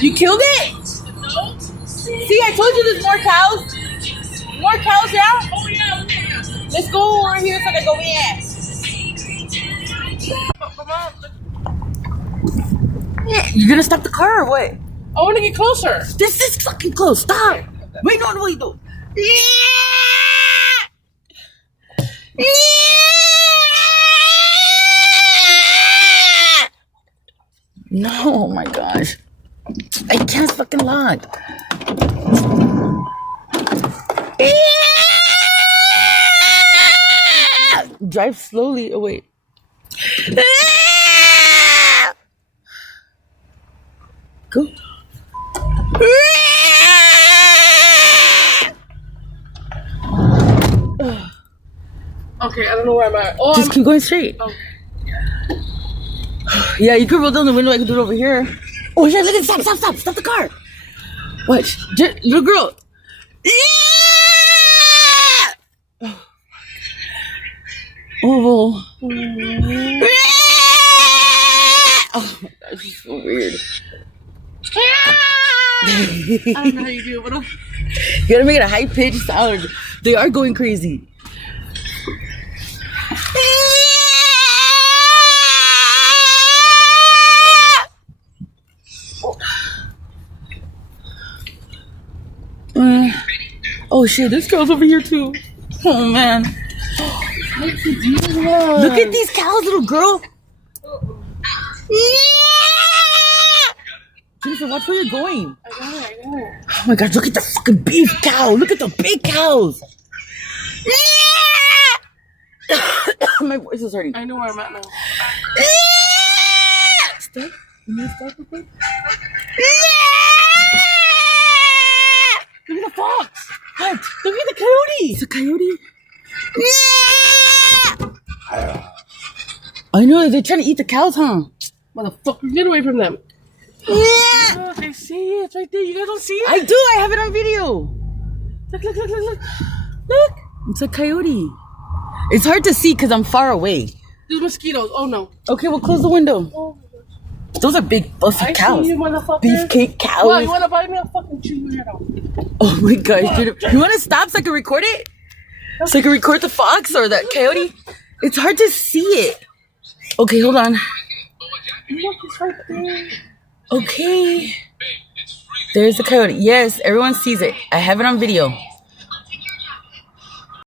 You killed it? No. See, I told you there's more cows. More cows, yeah? Oh, yeah. Let's go over here so I can go in. Yeah, you're gonna stop the car or what? I want to get closer. This is fucking close. Stop. Wait, no, wait, no. No, oh my gosh. I can't fucking lock. Drive slowly. Oh, wait. Go. Okay, I don't know where I'm at. Oh, just keep going straight. Okay. Yeah, you could roll down the window. I can do it over here. Oh, shit, look at stop. Stop the car. Watch. Little girl. Oh. Oh my gosh, this is so weird. I don't know how you do it, but you gotta make it a high pitched sound. They are going crazy. Oh shit, this girl's over here too. Oh man. Look at these cows, little girl. Jennifer, watch where you're going. I know. Oh my god, look at the fucking beef cow. Look at the big cows. My voice is hurting. I know where I'm at now. Stop. You need to stop real quick? Look at the fox. What? Look at the coyote. It's a coyote. I know, they're trying to eat the cows, huh? Motherfucker, get away from them. Look, I see it. It's right there. You guys don't see it? I do. I have it on video. Look. Look. It's a coyote. It's hard to see because I'm far away. There's mosquitoes. Oh, no. Okay, we'll close the window. Oh, those are big buffy cows. See you, motherfucker. Beefcake cows. Well, you want to buy me a fucking chew your head off? Oh my gosh, dude. You want to stop so I can record it? So I can record the fox or that coyote? It's hard to see it. Okay, hold on. Look, it's right there. Okay. There's the coyote. Yes, everyone sees it. I have it on video.